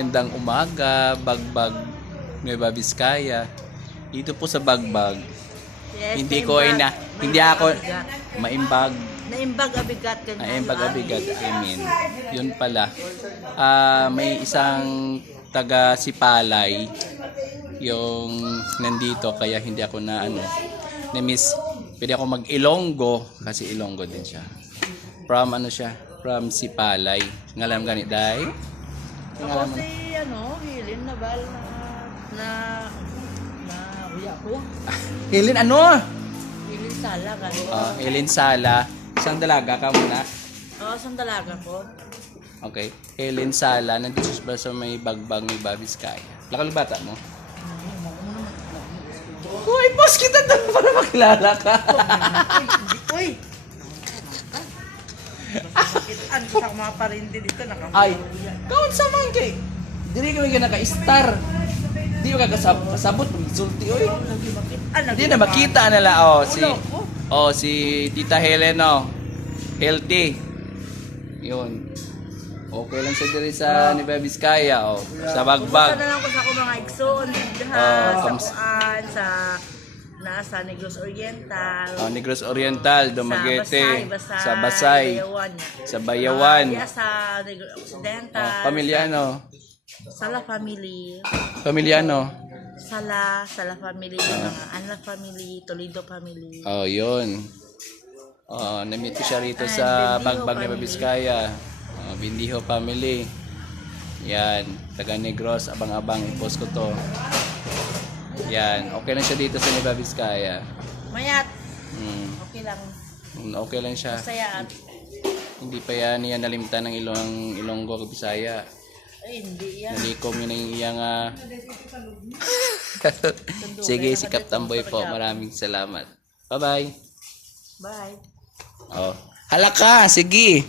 Gandang umaga, Bagbag, Nueva Vizcaya. Dito po sa Bagbag. Yes, Hindi ko ay na, hindi ako maimbag. Naimbag abigat kanya. Naimbag abigat, I mean. Yun pala. May isang taga Sipalay yung nandito kaya hindi ako na na-miss. Pwede ako mag-Ilonggo kasi Ilonggo din siya. From from Sipalay. Ngalam ganit dahil. Ako si Hilin na bal na uya ko. Helen Hilin Sala ka. Helen Sala. Isang dalaga ka muna. Oo, isang dalaga ko. Okay. Helen Sala. Nandito sa may Bagbag, may Vizcaya. Lakal bata mo? Uy, boss kita doon para makilala ka. Uy! Ano sa mga parindi dito Ay, kaon sa monkey. Dili ka may naka-star. Di ka kasabot sulti oy. Di na makita nila si Tita Helen healthy. Yun. Okay lang siya diri sa Nueva Vizcaya sa Bagbag. Pumunta na lang ko sa ako mga igsoon sa nasa Negros Oriental. Negros Oriental, Dumaguete, sa Basay, sa Bayawan. Sa Negros Occidental. Pamilyano? Sala family. Pamilyano? Sala family, mga Anla family, Toledo family. Yun. Na-meet ko siya rito sa Bagbag, Nueva Vizcaya. Bindiho family. Yan, taga Negros, abang-abang i-post ko to. Yan, okay lang siya dito sa Nueva Vizcaya. Mayat. Okay lang. Okay lang siya. Masaya. Hindi pa yan niya nalimtan ng Ilonggo, Bisaya. Ay, hindi yan. Nalikom yun ang iyang Sige, si Captain Boy po. Maraming salamat. Bye-bye. Bye. Halaka, sige.